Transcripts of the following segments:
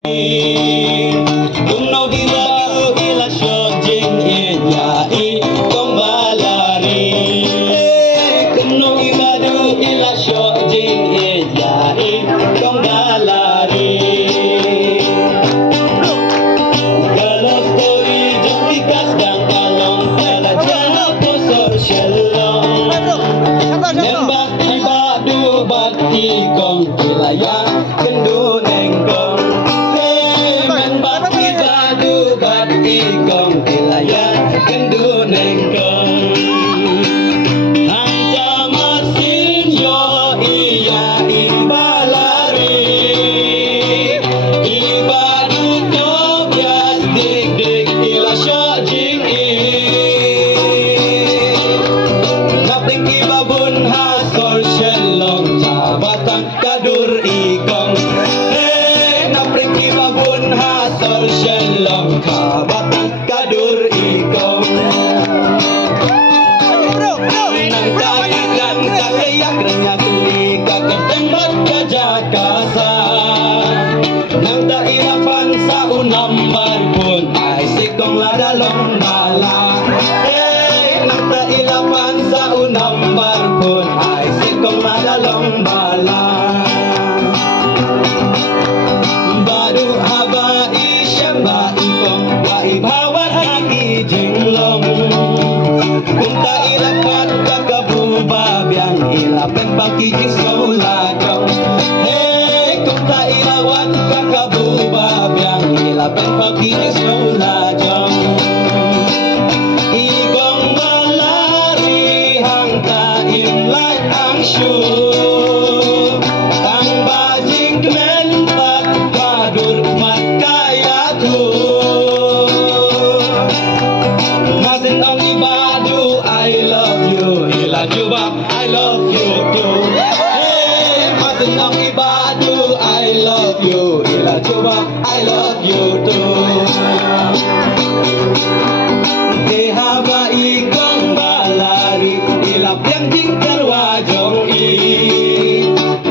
Kung no di bago ilasyon jing inyai kong balari. Kung no di bago ilasyon jing inyai kong balari. Kalau story jadi kasdang kalong pada jangan posor shalom. Nembak ibadu bakti kong wilayah kendu nengkong. Ikong wilayah kendu nengkong hanja masin yo iya imbalari ibadu to bias dik dik ilasya jing napling ibabun hasor shelong jabatan kadur ikong napling ibabun hasor shelong kabatan kadur ikong nang tagilan kalayak renya tulika ketembak ke Jakarta nang dairapan sa unambar pun ay sikong ladalong bala nang dairapan sa unambar pun ay sikong ladalong bala baru habai syamba ikong waibawar haki jinglong kunta ilapat kakabubab yang ilapen pakijing sekolahong kunta ilawat kakabubab yang ilapen pakijing sekolahong ikong balari hangta imlay ang syur tang bajing kemenpat kadur makayatu masin ang ibadu I love you ila jubab I love you too hey masin ang ibadu I love you ila jubab I love you too dehaba ikong balari ila piang jingkar wajong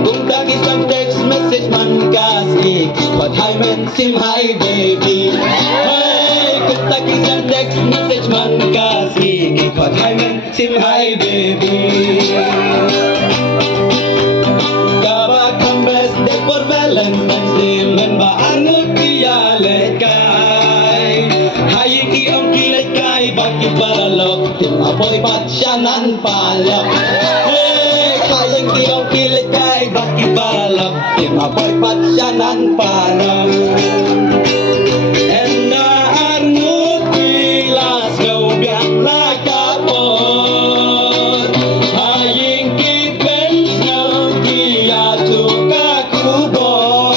kung dagisang text message man kasi but hi man sim hi baby hey kung dagisang text message man kasi but hi man sim hi baby kabak ang best day for Valentine's Day men ba anot iyalek kay hayik iyong kilay kay bakit paralok apoy batsyanan palok hey hayik iyong kilay kay bakit paralok apoy batsyanan palok and arnut pilas kau biang lakapot haying kipen snow kia tuka kubor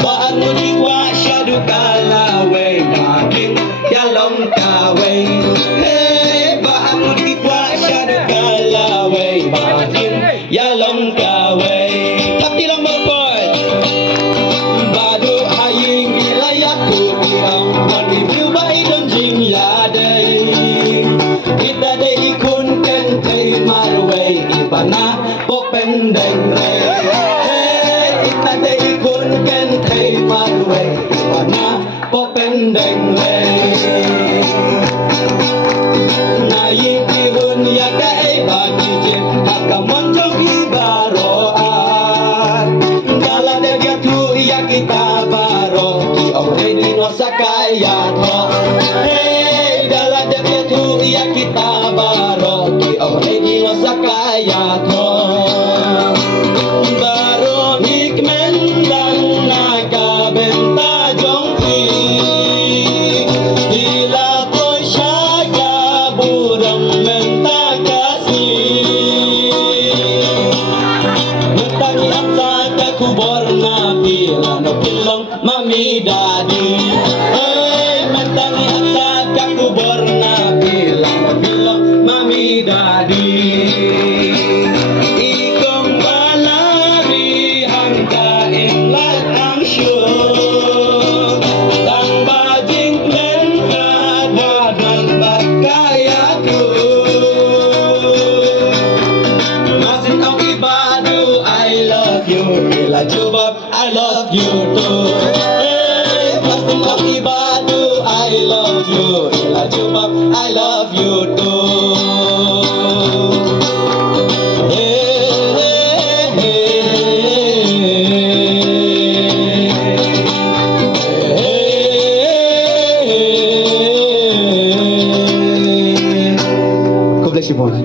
baan mo diwa syadu kalawe naking yalong kawe hey baan mo diwa syadu kalawe naking yalong kawe tapi lang magport badu haying wilayah ku biang review by donjing yaday kita day ikun kentay marway ibana po pendeng re kita day ikun kentay marway ibana po pendeng re nayin ihun yaday bagijin hakamon jong ibaroan kala dia tu iya kita baro ki already no sakaya to hey dala dia tu iya kita baro ki already no sakaya to baro hikmen dan nakabenta jong ila po syaga burang menta kasih mentangi apsa kakubor na pila no pilong mami daddy hey mentangi apsa kakubor na pila no pilong mami daddy ikong balari hangga imlat ang syur tang bajing menka dadan bakayatu masin ang ibadu I love you ila juba Jubab, I love you too. Hey, pasti Makibadu, I love you. Ila Jubab, I love you too. God bless you, boy.